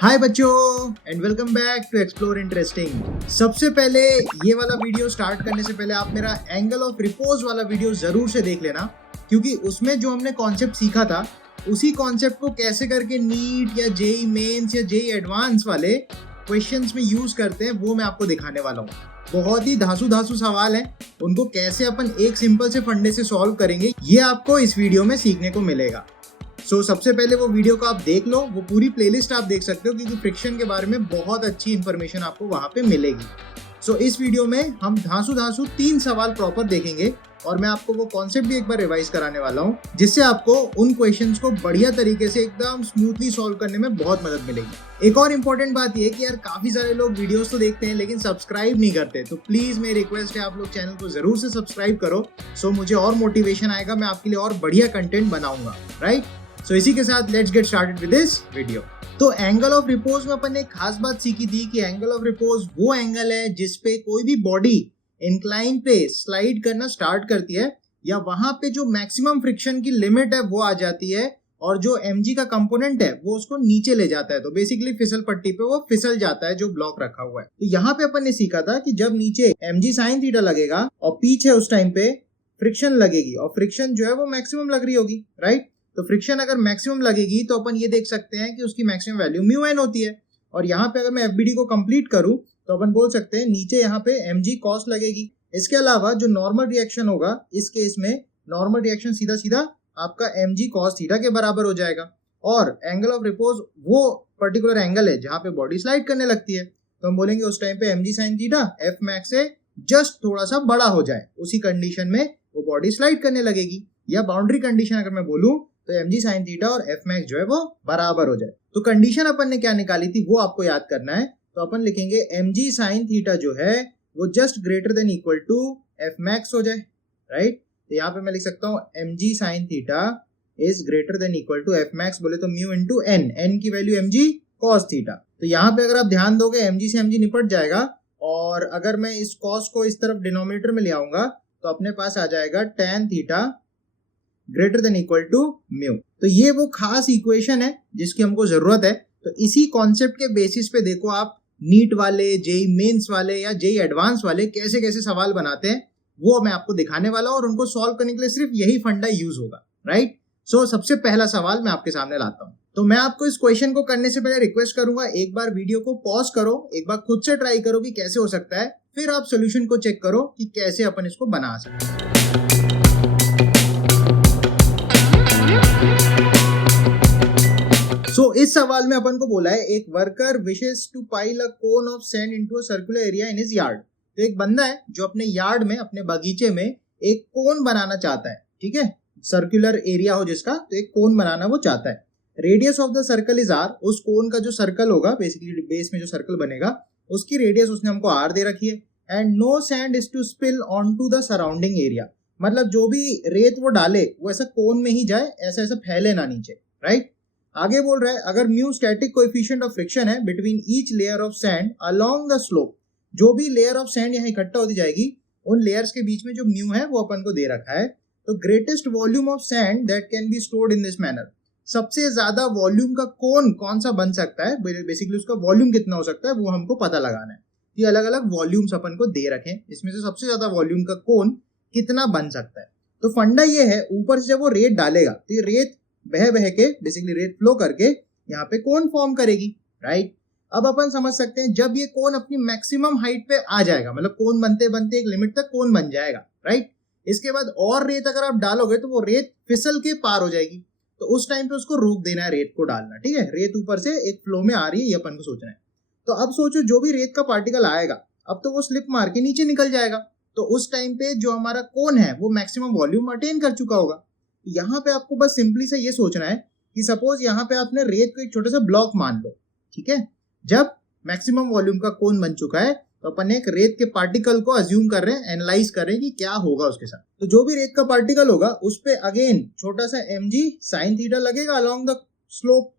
हाय बच्चों and welcome back to explore interesting. सबसे पहले ये वाला वीडियो स्टार्ट करने से पहले आप मेरा एंगल ऑफ रिपोज वाला वीडियो जरूर से देख लेना, क्योंकि उसमें जो हमने कॉन्सेप्ट सीखा था उसी कॉन्सेप्ट को कैसे करके नीट या जेई मेंस या जेई एडवांस वाले क्वेश्चंस में यूज करते हैं वो मैं आपको दिखाने वाला हूँ। बहुत ही धांसू सवाल है, उनको कैसे अपन एक सिंपल से फंडे से सॉल्व करेंगे ये आपको इस वीडियो में सीखने को मिलेगा। सबसे पहले वो वीडियो को आप देख लो, वो पूरी प्लेलिस्ट आप देख सकते हो क्योंकि फ्रिक्शन के बारे में बहुत अच्छी इंफॉर्मेशन आपको वहां पे मिलेगी। इस वीडियो में हम धांसू 3 सवाल प्रॉपर देखेंगे और मैं आपको वो कॉन्सेप्ट भी एक बार रिवाइज कराने वाला हूँ, जिससे आपको उन क्वेश्चंस को बढ़िया तरीके से एकदम स्मूथली सॉल्व करने में बहुत मदद मिलेगी। एक और इम्पोर्टेंट बात ये कि यार काफी सारे लोग वीडियोस तो देखते हैं लेकिन सब्सक्राइब नहीं करते, तो प्लीज मेरी रिक्वेस्ट है आप लोग चैनल को जरूर से सब्सक्राइब करो। मुझे और मोटिवेशन आएगा, मैं आपके लिए और बढ़िया कंटेंट बनाऊंगा, राइट। इसी के साथ let's get started with this video. तो एंगल ऑफ रिपोज में अपन ने एक खास बात सीखी थी कि एंगल ऑफ रिपोज वो एंगल है जिसपे कोई भी बॉडी इंक्लाइन पे स्लाइड करना स्टार्ट करती है या वहां पे जो मैक्सिमम फ्रिक्शन की लिमिट है वो आ जाती है और जो mg का कंपोनेंट है वो उसको नीचे ले जाता है। तो बेसिकली फिसल पट्टी पे वो फिसल जाता है जो ब्लॉक रखा हुआ है। तो यहाँ पे अपन ने सीखा था कि जब नीचे mg sin थीटा लगेगा और पीछे उस टाइम पे फ्रिक्शन लगेगी और फ्रिक्शन जो है वो मैक्सिमम लग रही होगी, राइट। तो फ्रिक्शन अगर मैक्सिमम लगेगी तो अपन ये देख सकते हैं कि उसकी मैक्सिमम वैल्यू म्यू एन होती है। और यहाँ पे अगर मैं एफबीडी को कंप्लीट करूं तो अपन बोल सकते हैं नीचे यहाँ पे mg कॉस लगेगी। इसके अलावा जो नॉर्मल रिएक्शन होगा इस केस में नॉर्मल रिएक्शन सीधा सीधा आपका mg cos थीटा के बराबर हो जाएगा। और एंगल ऑफ रिपोज वो पर्टिकुलर एंगल है जहां पे बॉडी स्लाइड करने लगती है, तो हम बोलेंगे उस टाइम पे mg sin theta f max से जस्ट थोड़ा सा बड़ा हो जाए, उसी कंडीशन में वो बॉडी स्लाइड करने लगेगी। या बाउंड्री कंडीशन अगर मैं बोलूं तो mg sin थीटा और f max जो है वो बराबर हो जाए। तो कंडीशन अपन ने क्या निकाली थी वो आपको याद करना है। तो अपन लिखेंगे mg sin थीटा जो है वो just greater than equal to f max हो जाए, राइट। तो यहाँ पे मैं लिख सकता हूँ mg sin theta is greater than equal to f max, बोले तो म्यू इंटू n की वैल्यू mg cos थीटा। तो यहाँ पे अगर आप ध्यान दोगे mg से mg निपट जाएगा और अगर मैं इस cos को इस तरफ डिनोमिनेटर में ले आऊंगा तो अपने पास आ जाएगा tan theta greater than equal to mu. तो ये वो खास इक्वेशन है जिसकी हमको जरूरत है। तो इसी कॉन्सेप्ट के बेसिस पे देखो आप नीट वाले, जेई मेंस वाले या जेई एडवांस वाले कैसे कैसे सवाल बनाते हैं वो मैं आपको दिखाने वाला हूं और उनको सॉल्व करने के लिए सिर्फ यही फंडा यूज होगा, राइट। सबसे पहला सवाल मैं आपके सामने लाता हूं। तो मैं आपको इस क्वेश्चन को करने से पहले रिक्वेस्ट करूंगा एक बार वीडियो को पॉज करो, एक बार खुद से ट्राई करो कि कैसे हो सकता है, फिर आप सोल्यूशन को चेक करो कि कैसे अपन इसको बना सकते हैं। इस सवाल में अपन को बोला है एक worker wishes to pile a cone of sand into a circular area in his yard. तो एक बंदा है जो अपने यार्ड में, अपने बगीचे में एक कोन बनाना चाहता है, ठीक है, सर्कुलर एरिया हो जिसका, तो एक कोन बनाना वो चाहता है। Radius of the circle is R, उस कोन का जो सर्कल होगा बेसिकली बेस में जो सर्कल बनेगा उसकी रेडियस उसने हमको आर दे रखी है। And no sand is to spill on to the surrounding area, मतलब जो भी रेत वो डाले वो ऐसा कोन में ही जाए, ऐसा ऐसा फैले ना नीचे, राइट। आगे बोल रहा है अगर mu static coefficient of friction है between each layer of sand along the slope, जो भी लेयर ऑफ सैंड यहाँ इकट्ठा होती जाएगी उन लेयर्स के बीच में जो म्यू है वो अपन को दे रखा है। तो greatest volume of sand that can be stored in this manner, सबसे ज्यादा वॉल्यूम का कौन सा बन सकता है, बेसिकली उसका वॉल्यूम कितना हो सकता है वो हमको पता लगाना है। ये अलग अलग वॉल्यूम्स अपन को दे रखे, इसमें से सबसे ज्यादा वॉल्यूम का कोन कितना बन सकता है। तो फंडा ये है, ऊपर से जब वो रेत डालेगा तो ये रेत बह के बेसिकली रेत फ्लो करके यहाँ पे कोन फॉर्म करेगी, राइट। अब अपन समझ सकते हैं जब ये कोन अपनी मैक्सिमम हाइट पे आ जाएगा, मतलब कोन बनते बनते एक लिमिट तक कोन बन जाएगा, राइट। इसके बाद और रेत अगर आप डालोगे तो वो रेत फिसल के पार हो जाएगी, तो उस टाइम पे उसको रोक देना है रेत को डालना, ठीक है। रेत ऊपर से एक फ्लो में आ रही है ये अपन को सोचना है। तो अब सोचो जो भी रेत का पार्टिकल आएगा अब तो वो स्लिप मार के नीचे निकल जाएगा, तो उस टाइम पे जो हमारा कोन है वो मैक्सिमम वॉल्यूम अटेन कर चुका होगा। यहाँ पे आपको बस सिंपली से ये सोचना है कि सपोज यहाँ पे आपने रेत को एक छोटा सा ब्लॉक मान लो, ठीक है। जब मैक्सिमम वॉल्यूम का कोन बन चुका है तो अपन एक रेत के पार्टिकल को अज्यूम कर रहे हैं, एनालाइज कर रहे हैं कि क्या होगा उसके साथ। तो जो भी रेत का पार्टिकल होगा उस पे अगेन छोटा सा mg sin थीटा लगेगा अलोंग द स्लोप,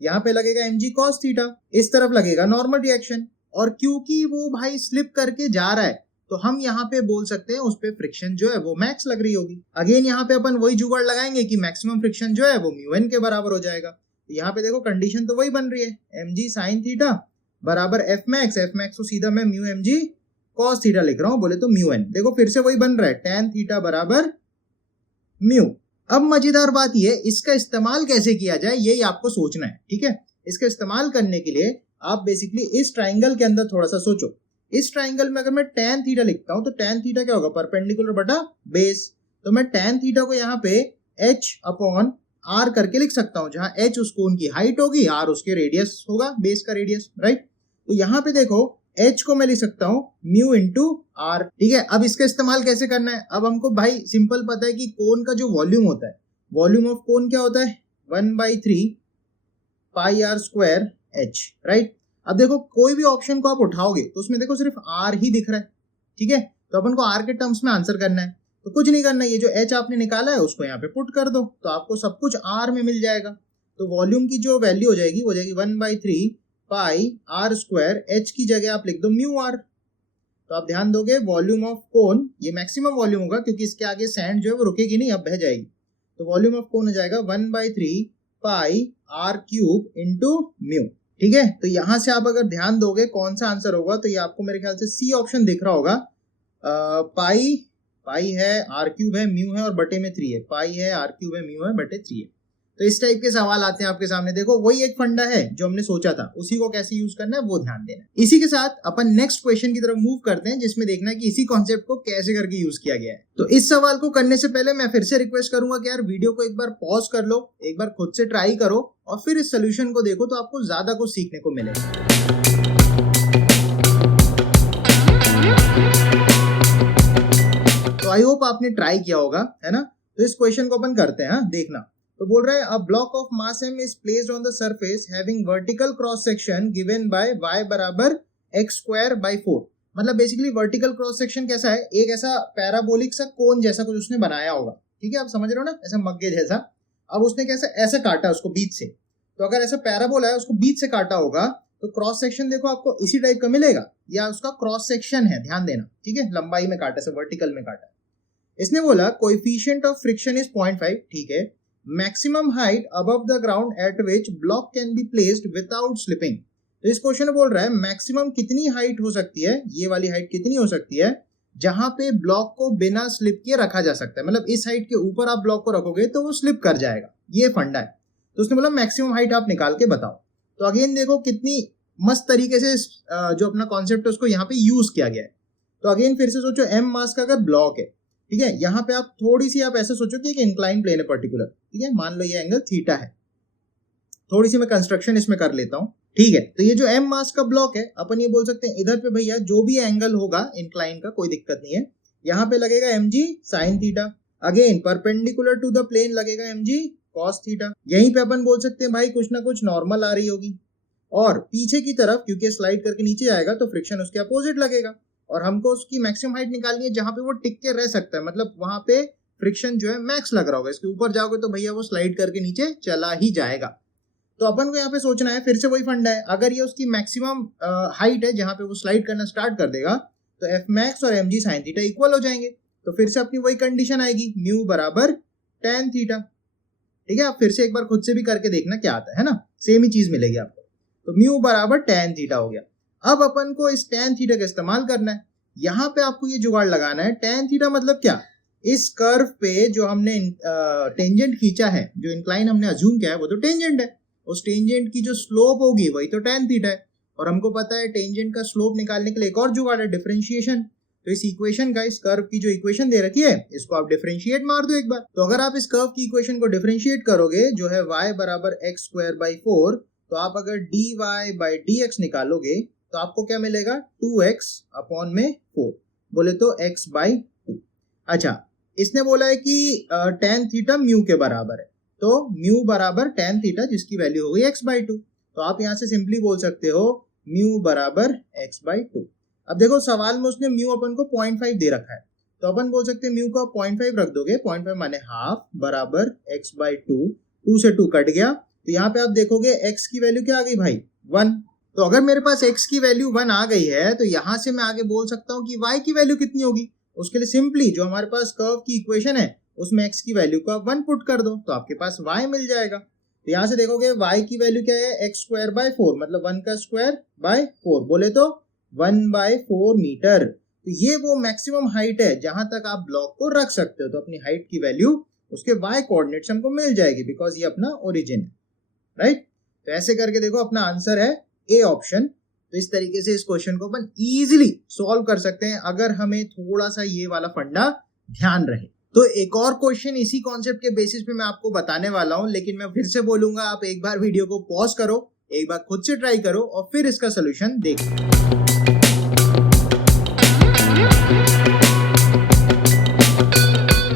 यहाँ पे लगेगा mg cos थीटा, इस तरफ लगेगा नॉर्मल रिएक्शन। और क्योंकि वो भाई स्लिप करके जा रहा है तो हम यहाँ पे बोल सकते हैं उस पे फ्रिक्शन जो है वो मैक्स लग रही होगी। अगेन यहाँ पे अपन वही जुगाड़ लगाएंगे कि मैक्सिमम फ्रिक्शन जो है वो म्यू एन के बराबर हो जाएगा। यहाँ पे देखो कंडीशन तो वही बन रही है, mg sin थीटा बराबर एफ मैक्स को सीधा मैं म्यू mg cos थीटा लिख रहा हूँ, बोले तो म्यू n। देखो फिर से वही बन रहा है, tan थीटा बराबर म्यू। अब मजेदार बात ये, इसका इस्तेमाल कैसे किया जाए यही आपको सोचना है, ठीक है। इसका इस्तेमाल करने के लिए आप बेसिकली इस ट्राइंगल के अंदर थोड़ा सा सोचो। इस ट्राइंगल में अगर मैं tan थीटा लिखता हूं तो tan थीटा क्या होगा, परपेंडिकुलर बटा बेस। तो मैं tan थीटा को यहाँ पे h अपॉन r करके लिख सकता हूं, जहां h उस कोण की हाइट होगी, r उसके रेडियस होगा, बेस का रेडियस, राइट। तो यहाँ पे देखो h को मैं लिख सकता हूं म्यू इंटू r, ठीक है। अब इसका इस्तेमाल कैसे करना है, अब हमको भाई सिंपल पता है कि कोण का जो वॉल्यूम होता है, वॉल्यूम ऑफ कोण क्या होता है 1/3 पाई आर स्क्वायर h, राइट। अब देखो कोई भी ऑप्शन को आप उठाओगे तो उसमें देखो सिर्फ r ही दिख रहा है, ठीक है। तो अपन को r के टर्म्स में आंसर करना है, तो कुछ नहीं करना, ये जो h आपने निकाला है उसको यहाँ पे पुट कर दो, तो आपको सब कुछ r में मिल जाएगा। तो वॉल्यूम की जो वैल्यू हो जाएगी वो जाएगी 1/3 पाई आर स्क्वायर, h की जगह आप लिख दो म्यू r। तो आप ध्यान दोगे वॉल्यूम ऑफ कोन, ये मैक्सिमम वॉल्यूम होगा क्योंकि इसके आगे सैंड जो है वो रुकेगी नहीं, अब बह जाएगी। तो वॉल्यूम ऑफ कोन हो जाएगा 1/3 पाई आर क्यूब इंटू म्यू, ठीक है। तो यहां से आप अगर ध्यान दोगे कौन सा आंसर होगा, तो ये आपको मेरे ख्याल से सी ऑप्शन दिख रहा होगा। पाई है, आर क्यूब है, म्यू है और बटे में 3 है, पाई है, आर क्यूब है, म्यू है, बटे 3 है। तो इस टाइप के सवाल आते हैं आपके सामने। देखो वही एक फंडा है जो हमने सोचा था, उसी को कैसे यूज करना है वो ध्यान देना है। इसी के साथ अपन नेक्स्ट क्वेश्चन की तरफ मूव करते हैं, जिसमें देखना है कि इसी कॉन्सेप्ट को कैसे करके यूज किया गया है। तो इस सवाल को करने से पहले मैं फिर से रिक्वेस्ट करूंगा कि यार वीडियो को एक बार पॉज कर लो, एक बार खुद से ट्राई करो और फिर इस सोल्यूशन को देखो, तो आपको ज्यादा कुछ सीखने को मिलेगा। तो आई होप आपने ट्राई किया होगा, है ना। तो इस क्वेश्चन को अपन करते हैं, देखना। तो बोल रहा है a block of mass m is placed on the surface having vertical cross section given by y बराबर x स्क्वायर बाय 4। मतलब बेसिकली वर्टिकल क्रॉस सेक्शन कैसा है, एक ऐसा पैराबोलिक सा कोन जैसा कुछ उसने बनाया होगा, ठीक है, आप समझ रहे हो ना, ऐसा मग्गे जैसा। अब उसने कैसे ऐसे काटा उसको बीच से, तो अगर ऐसा पैराबोला है उसको बीच से काटा होगा तो क्रॉस सेक्शन देखो आपको इसी टाइप का मिलेगा, या उसका क्रॉस सेक्शन है, ध्यान देना, ठीक है, लंबाई में काटा से वर्टिकल में काटा। इसने बोला कोएफिशिएंट ऑफ फ्रिक्शन इज 0.5, ठीक है। Maximum height above the ground at which block can be placed without slipping. तो इस क्वेश्चन में बोल रहा है मैक्सिमम कितनी हाइट हो सकती है, ये वाली हाइट कितनी हो सकती है जहां पे ब्लॉक को बिना स्लिप के रखा जा सकता है। मतलब इस हाइट के ऊपर आप ब्लॉक को रखोगे तो वो स्लिप कर जाएगा, ये फंडा है। तो उसने बोला मैक्सिमम हाइट आप निकाल के बताओ। तो अगेन देखो कितनी मस्त तरीके से जो अपना कॉन्सेप्ट है उसको यहाँ पे यूज किया गया है। तो अगेन फिर से सोचो m मास का अगर ब्लॉक है, ठीक है, यहाँ पे आप थोड़ी सी आप ऐसे सोचो कि एक इंक्लाइन प्लेन है पर्टिकुलर, ठीक है, मान लो ये एंगल थीटा है। थोड़ी सी मैं कंस्ट्रक्शन इसमें कर लेता हूँ, ठीक है। तो ये जो m मास का ब्लॉक है, अपन ये बोल सकते हैं इधर पे भैया जो भी एंगल होगा इंक्लाइन का कोई दिक्कत नहीं है, यहाँ पे लगेगा mg sin theta, again perpendicular to the plane लगेगा mg cos थीटा। यहीं पे अपन बोल सकते हैं भाई कुछ ना कुछ नॉर्मल आ रही होगी, और पीछे की तरफ क्योंकि स्लाइड करके नीचे जाएगा तो फ्रिक्शन उसके अपोजिट लगेगा, और हमको उसकी मैक्सिमम हाइट निकालनी है जहां पे वो टिक के रह सकता है, मतलब वहां पे फ्रिक्शन जो है मैक्स लग रहा होगा। इसके ऊपर जाओगे तो भैया वो स्लाइड करके नीचे चला ही जाएगा। तो अपन को यहाँ पे सोचना है, फिर से वही फंडा है, अगर ये उसकी मैक्सिमम हाइट है जहां पे वो स्लाइड करना स्टार्ट कर देगा तो एफ मैक्स और mg sin थीटा इक्वल हो जाएंगे। तो फिर से अपनी वही कंडीशन आएगी, म्यू बराबर tan थीटा, ठीक है। आप फिर से एक बार खुद से भी करके देखना क्या आता है ना, सेम ही चीज मिलेगी आपको। तो म्यू बराबर tan थीटा हो गया। अब अपन को इस tan थीटा का इस्तेमाल करना है, यहाँ पे आपको ये जुगाड़ लगाना है। tan थीटा मतलब क्या, इस कर्व पे जो हमने टेंजेंट खींचा है, जो इंक्लाइन हमने अज्यूम किया है वो तो टेंजेंट है, उस टेंजेंट की जो स्लोप होगी वही तो tan थीटा है। और हमको पता है टेंजेंट का स्लोप निकालने के लिए एक और जुगाड़ है, डिफरेंशिएशन। तो इस इक्वेशन का, इस कर्व की जो इक्वेशन दे रखी है इसको आप डिफरेंशिएट मार दो एक बार। तो अगर आप इस कर्व की इक्वेशन को डिफरेंशिएट करोगे जो है y बराबर x स्क्वायर बाई 4, तो आप अगर dy बाई dx निकालोगे तो आपको क्या मिलेगा 2x अपॉन में 4, बोले तो x बाई 2। अच्छा, इसने बोला है कि tan थीटा म्यू के बराबर है, तो म्यू बराबर tan थीटा जिसकी वैल्यू हो गई x बाई 2। तो आप यहाँ से सिंपली बोल सकते हो म्यू बराबर x बाई 2। अब देखो सवाल में उसने म्यू अपन को 0.5 दे रखा है, तो अपन बोल सकते हैं म्यू को 0.5 रख दोगे, 0.5 माने हाफ बराबर x बाई 2, 2 से 2 कट गया, तो यहाँ पे आप देखोगे x की वैल्यू क्या आ गई भाई 1। तो अगर मेरे पास x की वैल्यू 1 आ गई है तो यहां से मैं आगे बोल सकता हूं कि y की वैल्यू कितनी होगी। उसके लिए सिंपली जो हमारे पास कर्व की इक्वेशन है उसमें x की वैल्यू को आप 1 पुट कर दो तो आपके पास y मिल जाएगा। तो यहाँ से देखोगे y की वैल्यू क्या है, x स्क्वायर बाय 4, मतलब 1 का स्क्वायर बाय 4, बोले तो 1/4 मीटर। तो ये वो मैक्सिमम हाइट है जहां तक आप ब्लॉक को रख सकते हो। तो अपनी हाइट की वैल्यू उसके y कोऑर्डिनेट्स हमको मिल जाएगी, बिकॉज ये अपना ओरिजिन है, राइट। तो ऐसे करके देखो अपना आंसर है ए ऑप्शन। तो इस तरीके से इस क्वेश्चन को अपन इजीली सॉल्व कर सकते हैं अगर हमें थोड़ा सा ये वाला फंडा ध्यान रहे। तो एक और क्वेश्चन इसी कॉन्सेप्ट के बेसिस पे मैं आपको बताने वाला हूं, लेकिन मैं फिर से बोलूंगा आप एक बार वीडियो को पॉज करो, एक बार खुद से ट्राई करो और फिर इसका सोल्यूशन देखो।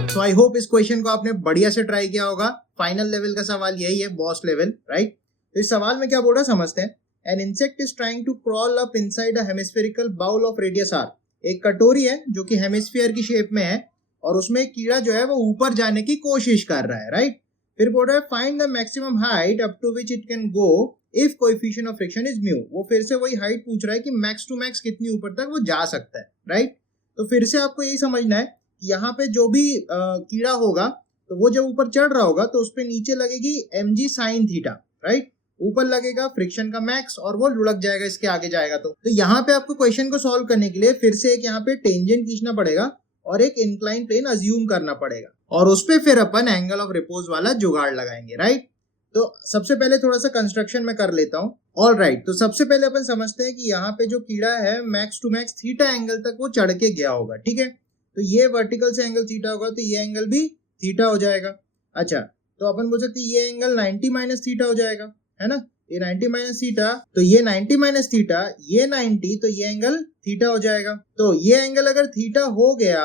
तो आई होप इस क्वेश्चन को आपने बढ़िया से ट्राई किया होगा। फाइनल लेवल का सवाल यही है, बॉस लेवल, राइट। तो इस सवाल में क्या बोल रहा है समझते हैं। An insect is trying to crawl up inside a hemispherical bowl of radius R. एक कटोरी है जो कि हेमिस्फीयर की शेप में है और उसमें एक कीड़ा जो है वो ऊपर जाने की कोशिश कर रहा है, राइट। फिर बोल रहा है find the maximum height up to which it can go if coefficient of friction is mu. वो फिर से वही हाइट पूछ रहा है कि मैक्स टू मैक्स कितनी ऊपर तक वो जा सकता है, राइट। तो फिर से आपको यही समझना है कि यहाँ पे जो भी कीड़ा होगा तो वो जब ऊपर चढ़ रहा होगा तो उस पे नीचे लगेगी mg sin थीटा, राइट। ऊपर लगेगा फ्रिक्शन का मैक्स और वो लुढ़क जाएगा इसके आगे जाएगा। तो यहाँ पे आपको क्वेश्चन को सॉल्व करने के लिए फिर से एक यहाँ पे टेंजेंट खींचना पड़ेगा और एक इंक्लाइन प्लेन अज्यूम करना पड़ेगा और उस पे फिर अपन एंगल ऑफ रिपोज वाला जुगाड़ लगाएंगे, राइट। तो सबसे पहले थोड़ा सा कंस्ट्रक्शन में कर लेता हूँ। ऑल राइट, तो सबसे पहले अपन समझते हैं कि यहाँ पे जो कीड़ा है max to max theta angle तक वो चढ़ के गया होगा, ठीक है। तो ये वर्टिकल से एंगल थीटा होगा तो ये एंगल भी थीटा हो जाएगा। अच्छा, तो अपन बोल सकते हैं ये एंगल 90 माइनस थीटा हो जाएगा, है ना। ये 90 माइनस थीटा, तो ये 90 माइनस थीटा, ये 90, तो ये एंगल थीटा हो जाएगा। तो ये एंगल अगर थीटा हो गया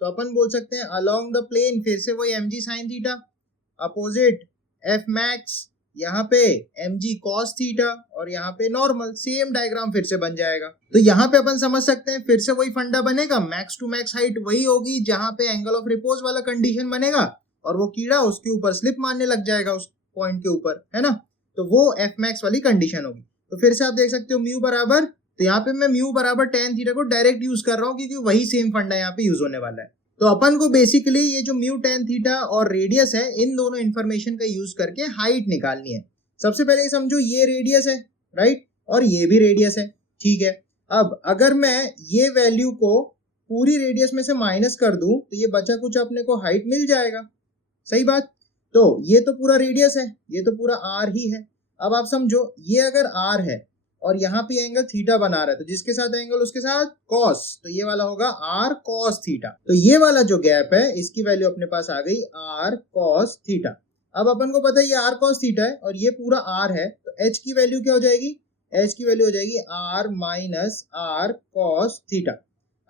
तो अपन बोल सकते हैं अलोंग द प्लेन फिर से वही mg sin theta, opposite f max, यहाँ पे mg cos थीटा और यहाँ पे नॉर्मल, सेम डायग्राम फिर से बन जाएगा। तो यहाँ पे अपन समझ सकते हैं फिर से वही फंडा बनेगा, मैक्स टू मैक्स हाइट वही होगी जहाँ पे एंगल ऑफ रिपोज वाला कंडीशन बनेगा और वो कीड़ा उसके ऊपर स्लिप मारने लग जाएगा उस पॉइंट के ऊपर, है ना। तो वो एफ मैक्स वाली कंडीशन होगी। तो फिर से आप देख सकते हो म्यू बराबर, तो यहाँ पे मैं म्यू बराबर tan थीटा को डायरेक्ट यूज कर रहा हूँ क्योंकि वही सेम फंडा यहाँ पे यूज होने वाला है। तो अपन को बेसिकली ये जो म्यू tan थीटा और रेडियस है इन दोनों इन्फॉर्मेशन का यूज करके हाइट निकालनी है। सबसे पहले समझो ये रेडियस है, राइट, और ये भी रेडियस है, ठीक है। अब अगर मैं ये वैल्यू को पूरी रेडियस में से माइनस कर दूं तो ये बचा कुछ अपने को हाइट मिल जाएगा, सही बात। तो ये तो पूरा रेडियस है, ये तो पूरा r ही है। अब आप समझो ये अगर r है और यहाँ पे एंगल थीटा बना रहा है तो जिसके साथ एंगल उसके साथ cos, तो ये वाला होगा r cos थीटा। तो ये वाला जो गैप है इसकी वैल्यू अपने पास आ गई r cos थीटा। अब अपन को पता है ये r cos थीटा है और ये पूरा r है, तो h की वैल्यू क्या हो जाएगी, h की वैल्यू हो जाएगी r minus r cos theta.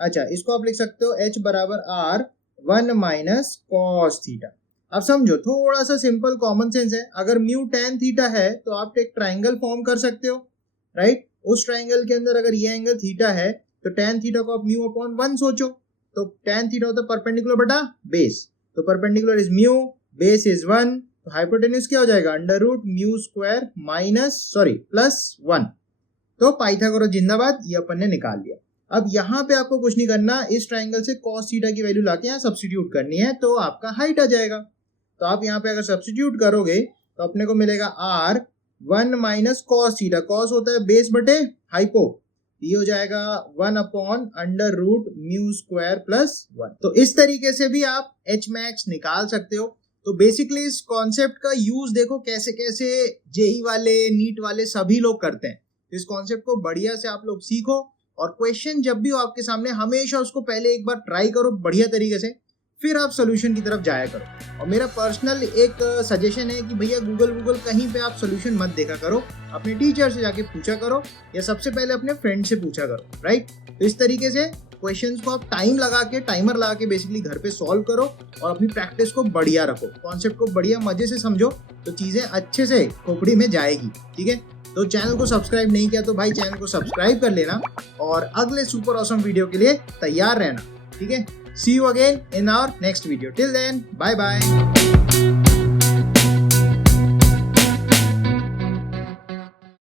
अच्छा, इसको आप लिख सकते हो h बराबर r 1 माइनस cos थीटा। अब समझो थोड़ा सा सिंपल कॉमन सेंस है, अगर म्यू tan थीटा है तो आप एक ट्राइंगल फॉर्म कर सकते हो, राइट। उस ट्राइंगल के अंदर अगर ये एंगल थीटा है तो tan थीटा को आप म्यू अपॉन 1 सोचो, तो tan थीटा होता है परपेंडिकुलर बटा बेस, तो perpendicular is mu, base is 1, तो हाइपोटेन्यूज क्या हो जाएगा under root mu square plus 1। तो पाइथागोरस जिंदाबाद, ये अपन ने निकाल लिया। अब यहाँ पे आपको कुछ नहीं करना, इस ट्राइंगल से cos थीटा की वैल्यू लाके यहाँ सब्स्टिट्यूट करनी है तो आपका हाइट आ जाएगा। तो आप यहाँ पे अगर सब्स्टिट्यूट करोगे तो अपने को मिलेगा r 1 minus cos theta, cos होता है बेस बटे हाइपो, ये हो जाएगा 1 upon under root mu square plus 1। तो इस तरीके से भी आप h मैक्स निकाल सकते हो। तो बेसिकली इस कॉन्सेप्ट का यूज देखो कैसे कैसे जेई वाले, नीट वाले सभी लोग करते हैं। तो इस कॉन्सेप्ट को बढ़िया से आप लोग सीखो और क्वेश्चन जब भी हो आपके सामने हमेशा उसको पहले एक बार ट्राई करो बढ़िया तरीके से, फिर आप सोल्यूशन की तरफ जाया करो। और मेरा पर्सनल एक सजेशन है कि भैया गूगल कहीं पे आप सोल्यूशन मत देखा करो, अपने टीचर से जाके पूछा करो या सबसे पहले अपने फ्रेंड से पूछा करो, राइट। तो इस तरीके से क्वेश्चंस को आप टाइमर लगा के बेसिकली घर पे सॉल्व करो और अपनी प्रैक्टिस को बढ़िया रखो, कॉन्सेप्ट को बढ़िया मजे से समझो तो चीजें अच्छे से खोपड़ी में जाएगी, ठीक है। तो चैनल को सब्सक्राइब नहीं किया तो भाई चैनल को सब्सक्राइब कर लेना और अगले सुपर ऑसम वीडियो के लिए तैयार रहना, ठीक है। See you again in our next video. Till then, bye bye.